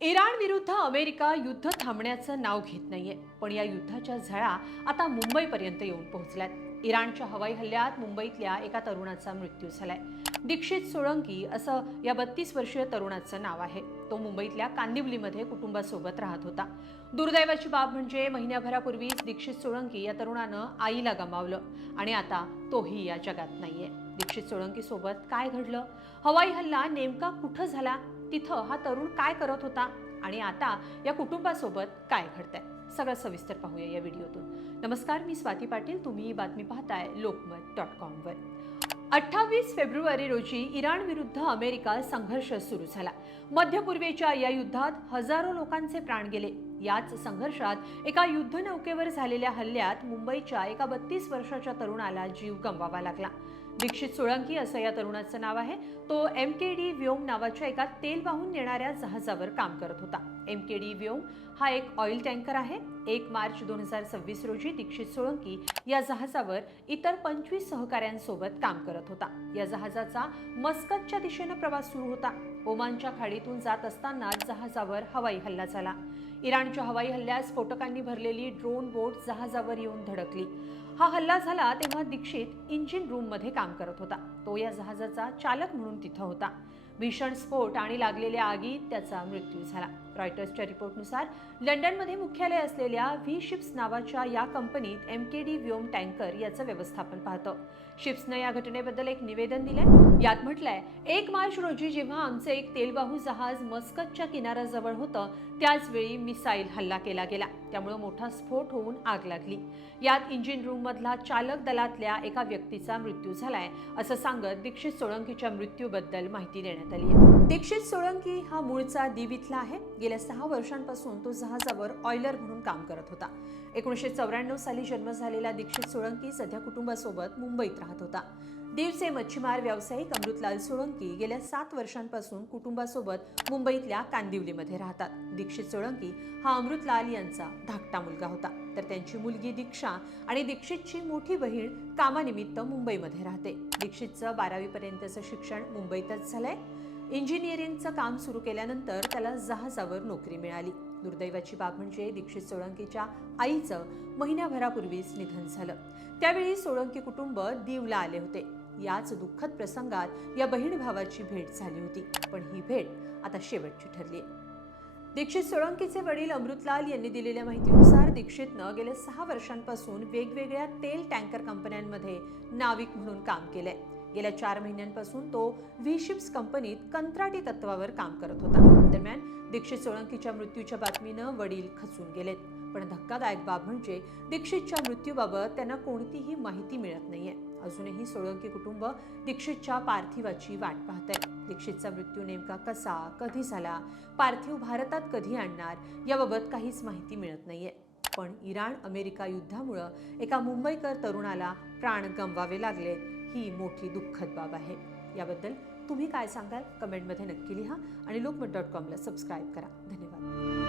Iran विरुद्ध America युद्ध थांबण्याचं नाव घेत नाहीये, पण या युद्धाच्या झळा आता मुंबईपर्यंत येऊन पोहोचल्यात। इराणच्या हवाई हल्ल्यात मुंबईतल्या एका तरुणाचा मृत्यू झालाय। दीक्षित सोळंकी असं या 32 वर्षीय तरुणाचं नाव आहे। तो मुंबईतल्या कांदिवलीमध्ये कुटुंबासोबत राहत होता। दुर्दैवाची बाब म्हणजे महिन्याभरापूर्वीच दीक्षित सोळंकी या तरुणानं आईला गमावलं आणि आता तोही या जगात नाहीये। दीक्षित सोळंकी सोबत काय घडलं, हवाई हल्ला नेमका कुठं झाला, तिथं हा तरुण काय करत होता आणि आता या कुटुंबासोबत काय घडतंय, सगळं सविस्तर पाहूया या व्हिडिओतून। नमस्कार, मी स्वाती पाटील, तुम्ही ही बातमी पाहताय लोकमत.com वर। 28 फेब्रुवारी रोजी इराण विरुद्ध अमेरिका संघर्ष सुरू झाला। मध्य पूर्वेच्या या युद्धात हजारो लोकांचे प्राण गेले। याच संघर्षात एका युद्धनौकेवर झालेल्या हल्ल्यात मुंबईच्या एका 32 वर्षाच्या तरुणाला जीव गमवावा लागला। दीक्षित सोळंकी असं या तरुणाचं नाव आहे। तो MKD व्योम नावाच्या एका तेल वाहून नेणाऱ्या जहाजावर काम करत होता। MKD व्योम हा एक ऑइल टँकर आहे। 1 मार्च 2026 रोजी दीक्षित सोळंकी या जहाजावर इतर 25 सहकाऱ्यांसोबत काम करत होता। या जहाजाचा मस्कतच्या दिशेने प्रवास सुरू होता। ओमानच्या खाडीतून जात असताना जहाजावर हवाई हल्ला झाला। इराणच्या हवाई हल्ल्यात स्फोटकांनी भरलेली ड्रोन बोट जहाजावर येऊन धडकली। हा हल्ला झाला तेव्हा दीक्षित इंजिन रूम मध्ये काम करत होता। तो या जहाजाचा चालक म्हणून तिथं होता। भीषण स्फोट आणि लागलेल्या आगीत त्याचा मृत्यू झाला। रॉयटर्सच्या रिपोर्टनुसार लंडनमध्ये मुख्यालय असलेल्या व्ही शिप्स नावाच्या या कंपनीत MKD व्योम टँकर याचं व्यवस्थापन पाहतं। शिप्सनं या घटनेबद्दल एक निवेदन दिलंय। यात म्हटलंय, 1 मार्च रोजी जेव्हा आमचं एक तेलवाहू जहाज मस्कतच्या किनाऱ्याजवळ होतं, त्याच वेळी मिसाईल हल्ला केला गेला, त्यामुळे मोठा स्फोट होऊन आग लागली। यात इंजिन रूम मधला चालक दलातल्या एका व्यक्तीचा मृत्यू झालाय, असं सांगत दीक्षित सोळंकीच्या मृत्यूबद्दल माहिती देण्यात आली आहे। दीक्षित सोळंकी हा मूळचा दीव इथला आहे। गेल्या 6 वर्षांपासून तो जहाजावर ऑयलर म्हणून काम करत होता। 1994 साली जन्म झालेला दीक्षित सोळंकी सध्या कुटुंबासोबत मुंबईत राहत होता। दीवचे मच्छीमार व्यावसायिक अमृतलाल सोळंकी गेल्या 7 वर्षांपासून कुटुंबासोबत मुंबईतल्या कांदिवलीमध्ये राहतात। दीक्षित सोळंकी हा अमृतलाल यांचा धाकटा मुलगा होता, तर त्यांची मुलगी दीक्षा आणि दीक्षितची मोठी बहीण कामानिमित्त मुंबईमध्ये राहते। दीक्षितचं 12वी पर्यंतचं शिक्षण मुंबईतच झालंय। इंजिनिअरिंगचं काम सुरू केल्यानंतर त्याला जहाजावर नोकरी मिळाली। दुर्दैवाची बाब म्हणजे दीक्षित सोळंकीच्या आईचं महिन्याभरापूर्वीच निधन झालं। त्यावेळी सोळंकी कुटुंब दीवला आले होते। याच दुःखद प्रसंगात या बहीण भावाची भेट झाली होती, पण ही भेट आता शेवटची ठरली। दीक्षित सोळंकीचे वडील अमृतलाल यांनी दिलेल्या माहितीनुसार दीक्षितनं गेल्या 6 वर्षांपासून वेगवेगळ्या तेल टँकर कंपन्यांमध्ये नाविक म्हणून काम केलंय। गेल्या 4 महिन्यांपासून तो व्ही शिप्स कंपनीत कंत्राटी तत्वावर काम करत होता। दरम्यान दीक्षित सोळंकीच्या मृत्यूच्या बातमीनं वडील खचून गेलेत, पण धक्कादायक बाब म्हणजे दीक्षितच्या मृत्यूबाबत त्यांना कोणतीही माहिती मिळत नाहीये। अजूनही सोळंकी कुटुंब दीक्षितच्या पार्थिवाची वाट पाहतंय। दीक्षितचा मृत्यू नेमका कसा, कधी झाला, पार्थिव भारतात कधी आणणार, याबाबत काहीच माहिती मिळत नाहीये। पण इराण अमेरिका युद्धामुळे एका मुंबईकर तरुणाला प्राण गमवावे लागले, ही मोठी दुःखद बाब आहे। याबद्दल तुम्ही काय सांगाल, कमेंटमध्ये नक्की लिहा आणि लोकमत.com ला सबस्क्राईब करा। धन्यवाद।